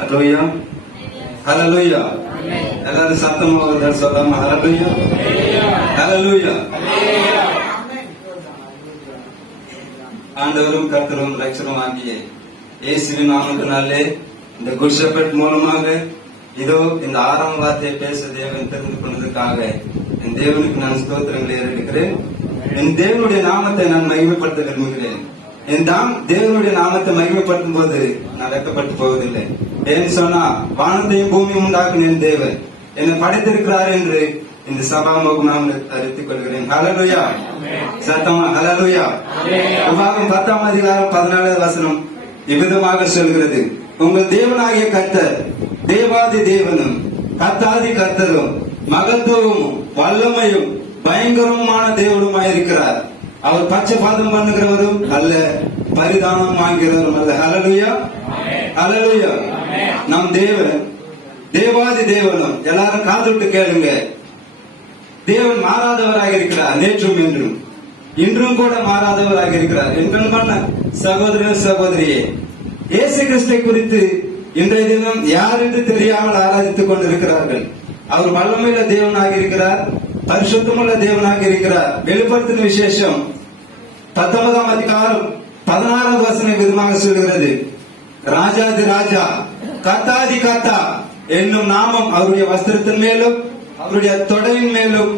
ஹல்லேலூயா ஹல்லேலூயா. எல்லாரும் சத்தமா ஒரு சொல்லாம ஹல்லேலூயா ஹல்லேலூயா. ஆண்டவரும் கர்த்தரும் ரட்சகரும் ஆகிய இயேசுவின் நாமத்தினாலே இந்த குட் ஷெப்பர்ட் மூலமாக இதோ இந்த 6ஆம் வார்த்தையை பேச தேவன் தெரிந்து கொண்டதற்காக என் தேவனுக்கு நான் ஸ்தோத்திரங்களை ஏறெடுக்கிறேன். என் தேவனுடைய நாமத்தை நான் மகிமைப்படுத்த விரும்புகிறேன். என் தேவனுடைய நாமத்தை மகிமைப்படுத்தும் போது நான் வெட்கப்பட்டு போவதில்லை. ஏன்னு சொன்னா வானத்தையும் பூமியும் உண்டாக்குன என் தேவன் என்னை படைத்திருக்கிறார் என்று இந்த சபாமுகம் நான் அறிவித்துக் கொள்கிறேன். ஹல்லேலூயா. சத்தமா ஹல்லேலூயா. உபாகம் 10ஆம் அதிகாரம் 14வது வசனம் இவ்விதமாக சொல்கிறது, உங்கள் தேவனாகிய கர்த்தர் தேவாதி தேவனும் கர்த்தாதி கர்த்தரும் மகத்துவமும் வல்லமையும் பயங்கரமான தேவனுமாயிருக்கிறார். அவர் பட்சபாதம் பண்ணுகிறவரும் அல்ல, பரிதானம் வாங்குகிறவரும் அல்ல. ஹல்லேலூயா ஹல்லேலூயா. நம் தேவன் தேவாதி தேவனும். எல்லாரும் காதுட்டு கேளுங்க. தேவன் மாறாதவராக இருக்கிறார், நேற்றும் என்றும் இன்றும் கூட மாறாதவராக இருக்கிறார். என்பன சகோதர சகோதரியே, இயேசு கிறிஸ்தை குறித்து இன்றைய தினம் யார் என்று தெரியாமல் ஆராதித்துக் கொண்டிருக்கிறார்கள். அவர் வல்லமையுள்ள தேவனாக இருக்கிறார், பரிசுத்தமுள்ள தேவனாக இருக்கிறார். வெளிப்படுத்தின விசேஷம் 19ஆம் அதிகாரம் 16வது வசனம் விதமாக சொல்கிறது, ராஜாதி ராஜா கர்த்தாதி கர்த்தா என்னும் நாமம் அவருடைய வஸ்திரத்தின் மேலும் அவருடைய தொடையின் மேலும்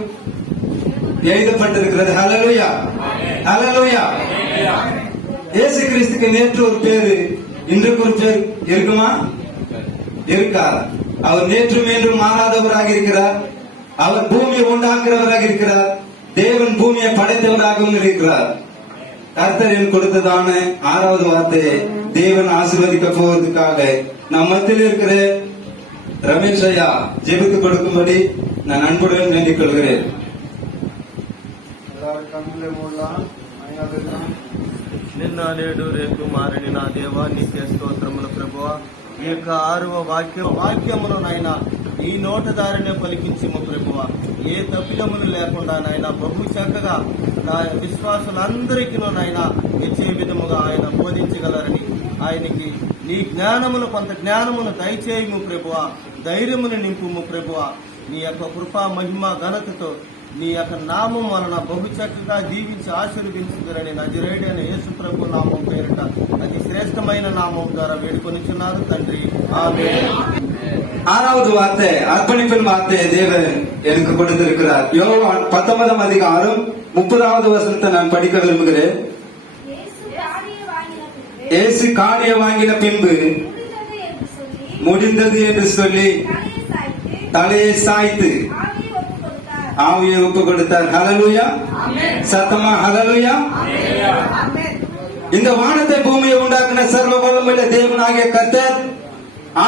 எழுதப்பட்டிருக்கிறது. ஹல்லேலூயா ஹல்லேலூயா. இயேசு கிறிஸ்துக்கு நேற்று ஒரு பேரு, இன்றைக்கு ஒரு பேர் இருக்குமா? இருக்கா? அவர் நேற்றும் என்றும் மாறாதவராக இருக்கிறார். அவர் பூமியை உண்டாக்குறவராக இருக்கிறார். தேவன் பூமியை படைத்தவராகவும் இருக்கிறார். கர்த்தர் கொடுத்ததான 6வது வார்த்தையை தேவன் ஆசீர்வதிக்க போவதற்காக நம் மத்தியில் இருக்கிற ரமேஷ் ஐயா ஜெபித்து கொடுக்கும்படி நான் அன்புடன் வேண்டிக் கொள்கிறேன். నిన్న నేడు రేపు మారని నా దేవా నీకే స్తోత్రములు ప్రభువా. ఈ యొక్క 6వ వాక్యమును నాయన ఈ నోట దారినే పలికించిము ప్రభువా. ఏ తప్పిదములు లేకుండా నాయన బహు చక్కగా నా విశ్వాసులందరికీ నాయన ఇచ్చే విధముగా ఆయన బోధించగలరని ఆయనకి నీ జ్ఞానమును కొంత జ్ఞానమును దయచేయము ప్రభువా. ధైర్యమును నింపుము ప్రభువా. నీ యొక్క కృపా మహిమ ఘనతతో నీ యొక్క నామం వలన బహు చక్కగా దీవించి ఆశీర్వదించుతారని నజరేయుడైన యేసు ప్రభు నామం పేరిట అతి శ్రేష్టమైన నామం ద్వారా వేడుకొనిచున్నారు తండ్రి, ఆమేన్. 6வது வார்த்தை அர்ப்பணிப்பின் வார்த்தையை தேவன் எனக்கு கொடுத்திருக்கிறார். யோவான் 19ஆம் அதிகாரம் 30வது வசனத்தை நான் படிக்க விரும்புகிறேன். இயேசு காணியை வாங்கின பின்பு முடிந்தது என்று சொல்லி தலையை சாய்த்து ஆவியை ஒப்பு கொடுத்தார். ஹல்லேலூயா. சத்தமா ஹல்லேலூயா. இந்த வானத்தை பூமியை உண்டாக்கின சர்வ வல்லமையுள்ள தேவனாகிய கர்த்தர்,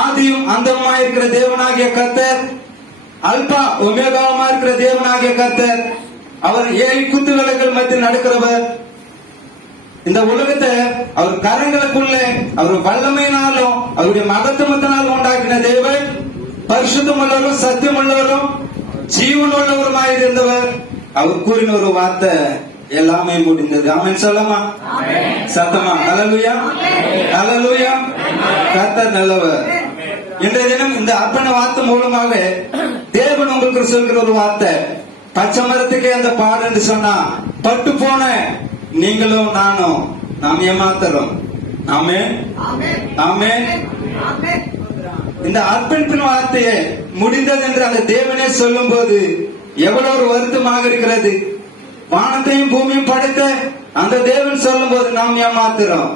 ஆதியும் அந்தமா இருக்கிற தேவனாகிய கர்த்தர், அல்பா ஒமேகாவுமா இருக்கிற தேவனாகிய கர்த்தர், அவர் 7 குத்து விளக்குகள் மத்தியில் நடக்கிறவர். இந்த உலகத்தை அவர் கரங்களுக்குள்ள அவர் வல்லமையினாலும் அவருடைய மகத்துவத்தினாலும் உண்டாக்கின தேவன், பரிசுத்தம் உள்ளவரும் சத்தியம் உள்ளவரும் ஜீவன் உள்ளவருமாயிருந்தவர். அவர் கூறின ஒரு வார்த்தை எல்லாமே முடிந்தது. ஆமென் சொல்லமா? சத்தமா ஹல்லேலூயா ஹல்லேலூயா. கர்த்தர் நல்லவர். இன்றைய தினம் இந்த அர்ப்பண வார்த்தை மூலமாக தேவன் உங்களுக்கு சொல்கிற ஒரு வார்த்தை, பச்சை மரத்துக்கே அந்த பாடு என்று சொன்னா பட்டு போன நீங்களும் நானும் நாம் ஏமாத்துறோம். ஆமென் ஆமென். இந்த அர்ப்பணிப்பின் வார்த்தையை முடிந்தது என்று அந்த தேவனே சொல்லும் போது எவ்வளவு ஒரு வருத்தமாக இருக்கிறது. வானத்தையும் பூமியும் படைத்த அந்த தேவன் சொல்லும் போது நாம் ஏமாத்துறோம்,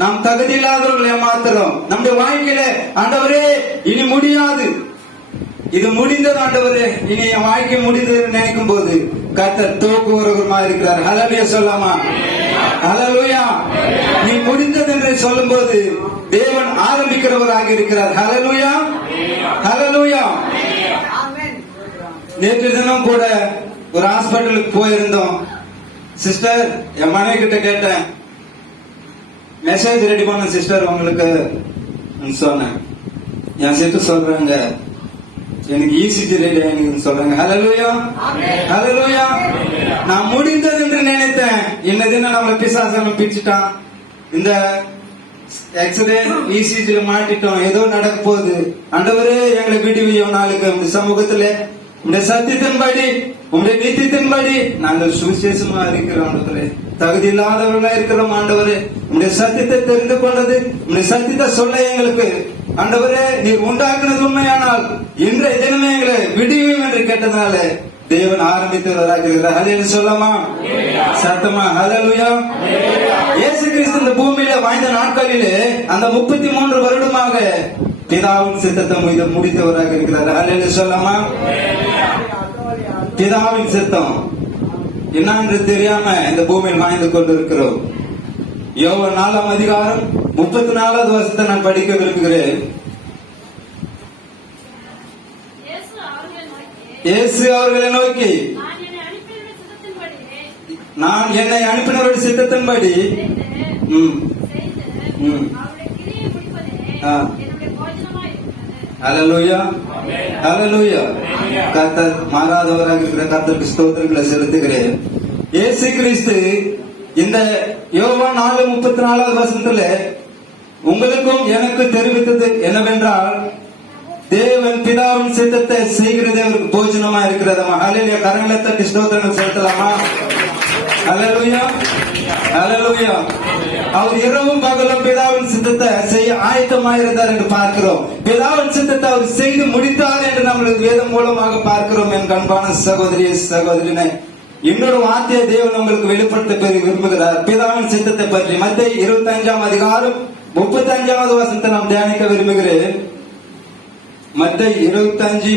நாம் தகுதி இல்லாதவர்கள் ஏமாத்துறோம். நம்முடைய வாழ்க்கையில ஆண்டவரே இனி முடியாது, இது முடிந்தது ஆண்டவரே, இனி என் வாழ்க்கை முடிந்தது நினைக்கும் போது கர்த்தர் தோக்குவரமா இருக்கிறார். ஹல்லேலூயா சொல்லாமா? ஹல்லேலூயா. நீ முடிந்தது என்று சொல்லும் போது தேவன் ஆரம்பிக்கிறவராக இருக்கிறார். ஹல்லேலூயா ஹல்லேலூயா. நேற்று தினம் கூட ஒரு ஹாஸ்பிட்டலுக்கு போயிருந்தோம். சிஸ்டர், என் மனைவி கிட்ட கேட்டேன், மெசேஜ் ரெடி பண்ண சிஸ்டர் உங்களுக்கு சொன்னேன். என் சேர்த்து சொல்றாங்க எனக்கு இசிஜி ரெடி ஆகின்னு சொல்றாங்க. ஹல்லேலூயா ஹல்லேலூயா. நான் முடிந்தது என்று நினைத்தேன். இன்ன தினம் நம்மள பிசாசு பிடிச்சிட்டான். இந்த எக்ஸ்ரே இசிஜில மாட்டிட்டோம், ஏதோ நடக்க போகுது. ஆண்டவரே எங்களை விடுவியும் நாளுக்கு உங்க சமூகத்துல உங்களுடைய சத்தியத்தின்படி உங்களுடைய நீதித்தின்படி நாங்கள் சுவிசேஷமா இருக்கிறோம். ஆண்டவரே தகுதி இல்லாதவர்களா இருக்கிறோம். ஆண்டவரே உங்களுடைய சத்தியத்தை தெரிந்து கொண்டது, உங்களுடைய சத்தியத்தை சொல்ல எங்களுக்கு ஆண்டவரே நீர் உண்டாக்குனது உண்மையானால் இன்றைய தினமே எங்களை விடுவியும் என்று கேட்டதுனால தேவன் ஆரம்பித்தவராக இருக்கிறார். ஹல்லேலூயா சொல்லமா சத்தமா ஹல்லேலூயா. இயேசு கிறிஸ்து இந்த பூமியில வாழ்ந்த நாட்களிலே அந்த 33 வருடமாக பிதாவின் சித்தத்தை முடித்தவராக இருக்கிறார். ஹல்லேலூயா சொல்லமா. பிதாவின் சித்தம் என்னன்னு தெரியாம இந்த பூமியில் வாழ்ந்து கொண்டிருக்கிறோம். யோவான் 4ஆம் அதிகாரம் 34வது வசனத்தை நான் படிக்க விரும்புகிறேன். இயேசு அவர்களை நோக்கி நான் என்னை அனுப்பினவருடைய சித்தத்தின்படி ஹல்லேலூயா ஹல்லேலூயா. கர்த்தர் மாறாதவராக இருக்கிற கர்த்தருக்கு ஸ்தோத்திரங்களை செலுத்துகிறேன். இயேசு கிறிஸ்து இந்த யோவான் 4:34வது வசனத்துல உங்களுக்கும் எனக்கு தெரிவித்தது என்னவென்றால் தேவன் பிதாவின் சித்தத்தை செய்கிறது அவருக்கு போஜனமா இருக்கிறதா. ஹல்லேலூயா. கரங்களை தட்டி ஸ்தோத்திரங்கள் செலுத்தலாமா. ஹல்லேலூயா ஹல்லேலூயா. அவர் இரவும் பகலும் பிதாவின் சித்தத்தை செய்ய ஆயத்தமாயிருந்தார் என்று பார்க்கிறோம். பிதாவின் சித்தத்தை அவர் செய்து முடித்தார் என்று நம்மளுக்கு வேதம் மூலமாக பார்க்கிறோம். என் அன்பான சகோதரி சகோதரினை இன்னொரு வார்த்தையை தேவன் உங்களுக்கு வெளிப்படுத்த விரும்புகிறார் பிதாவின் சித்தத்தை பற்றி. மத்தேயு 25ஆம் அதிகாரம் 35வது வசனத்தை நாம் தியானிக்க விரும்புகிறேன். மத்தேயு 25:35